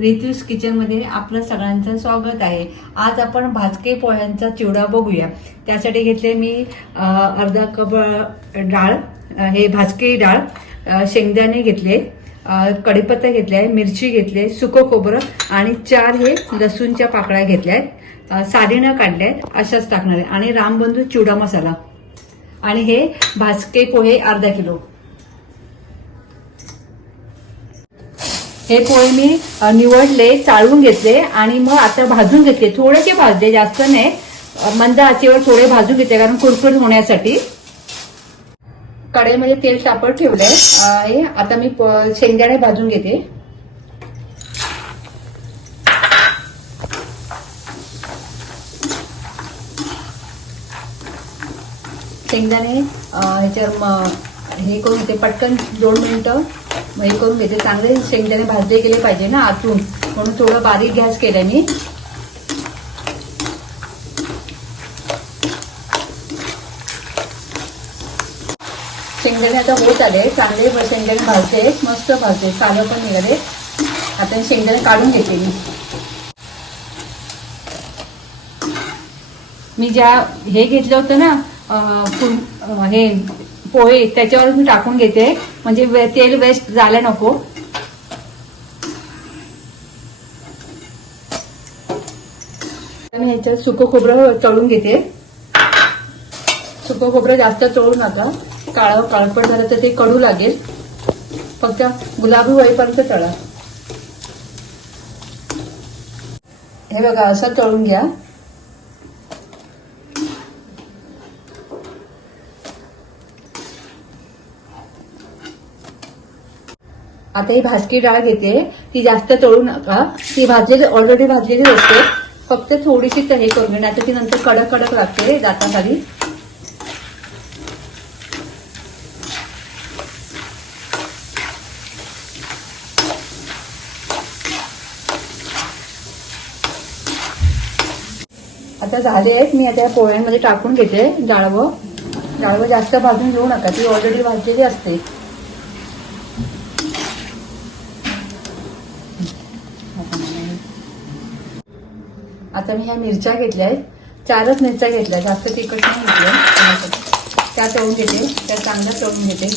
रितूस किचनमध्ये आपलं सगळ्यांचं स्वागत आहे। आज आपण भाजके पोह्यांचा चिवडा बघूया। त्यासाठी घेतले मी अर्धा कप डाळ, हे भाजके डाळ, शेंगदाणे घेतले, कढीपत्ता घेतलाय, मिरची घेतली, सुकं खोबरं आणि 4 हे लसूणच्या पाकळ्या घेतल्यात, सालीनं काढल्यात, अशाच टाकणार आहे। आणि रामबंधू चिवडा मसाला आणि हे भाजके पोहे अर्धा किलो। हे पोहे मी निवडले, चाळून घेतले आणि मग आता भाजून घेतले। थोडेसे भाजले, जास्त नाही, मंद आचेवर थोडे भाजून घेतले कारण कुरकुरीत होण्यासाठी। कढईमध्ये तेल तापत ठेवलंय। आता मी शेंगदाणे भाजून घेते। शेंगदाणे ह्याच्यावर हे करून घेते, पटकन 2 मिनिटं हे करून घेते। चांगले शेंगदाणे भाजले गेले पाहिजे ना आतून, म्हणून थोडं बारीक गॅस केलाय मी। शेंगदाणे आता होत आले, चांगले शेंगदाणे भाजते, मस्त भाजते, सालं पण निघाले। आता शेंगदाणे काढून घेते मी ज्या हे घेतलं होतं ना हे पोहे, त्याच्यावर मी टाकून घेते म्हणजे तेल वेस्ट जायला नको। आणि ह्याच्यात सुकं खोबरं तळून घेते। सुकं खोबरं जास्त तळू नका, काळपट झालं तर ते कडू लागेल, फक्त गुलाबी होईपर्यंत तळा। हे बघा, असं तळून घ्या। आता ही भाजकी डाळ घेते, ती जास्त तळू नका, ती ऑलरेडी भाजलेली असते, फक्त थोडीशी हे करून घे, नाहीतर ती नंतर कडक कडक लागते दाताखाली। आता झाले आहेत, मी आता या पोह्यांमध्ये टाकून घेते डाळवं जास्त भाजून घेऊ नका, ती ऑलरेडी भाजलेली असते। आता मी ह्या मिरच्या घेतल्या आहेत, 4च मिरच्या घेतल्या, जास्त तिखट नाही घेतलं। त्या तळून घेते, त्या चांगल्या तळून घेते।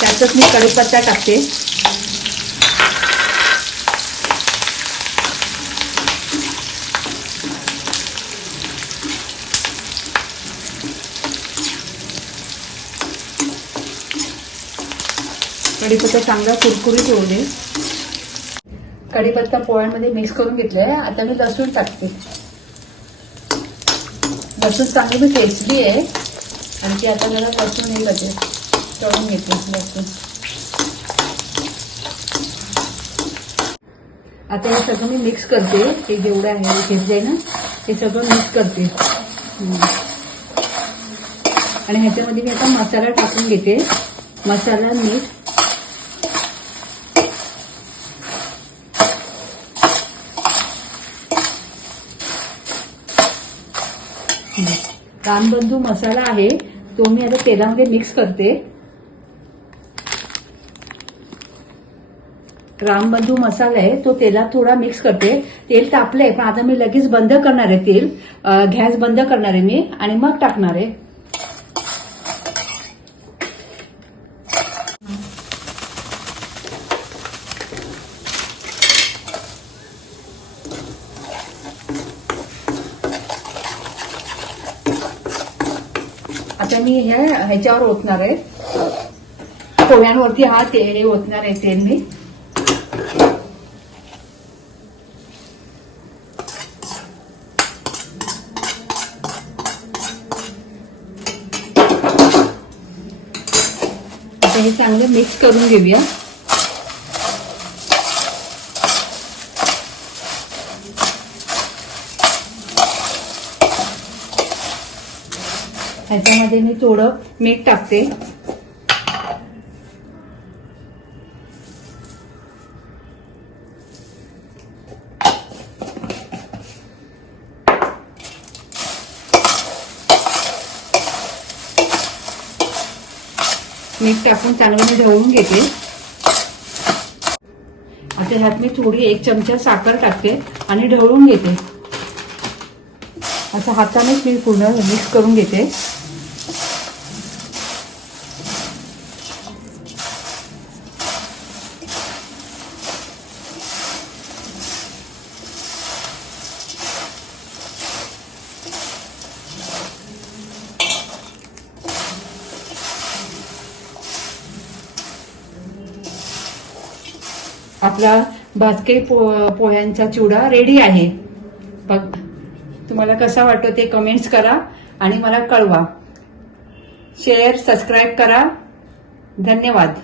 त्यातच मी कढीपत्ता टाकते। कढीपत्ता चांगला कुरकुरीत होऊ दे। कढीपत्ता पोह्यांमध्ये मिक्स करून घेतलाय। आता मी लसूण टाकते। लसूण चांगली मी टेस्टली आहे आणि ती आता मला लसूण हे करते, तळून घेते लसूण। आता हे सगळं मी मिक्स करते, हे जेवढं आहे घेतलंय ना हे सगळं मिक्स करते आणि ह्याच्यामध्ये मी आता मसाला टाकून घेते। मसाला, मीठ, रामबंधू मसाला आहे तो मी आता तेलामध्ये मिक्स करते। रामबंधू मसाला आहे तो तेलात थोडा मिक्स करते। तेल तापलंय, पण आता मी लगेच बंद करणार आहे तेल, गॅस बंद करणार आहे मी आणि मग टाकणार आहे। आता मी ह्याच्यावर ओतणार आहे, पोह्यांवरती हा तेल ओतणार आहे, तेल मी। आता हे चांगलं मिक्स करून घेऊया। ह्याच्यामध्ये मी थोडं मीठ टाकते। मीठ टाकून चांगलं मी ढवळून घेते. आता ह्यात मी थोडी 1 चमचा साखर टाकते आणि ढवळून घेते. असं हातानेच मी पूर्ण मिक्स करून घेते. आपला भाजके पोह्यांचा चिवडा रेडी आहे. बघ, तुम्हाला कसा वाटतो ते कमेंट्स करा आणि मला कळवा. शेअर, सबस्क्राईब करा. धन्यवाद.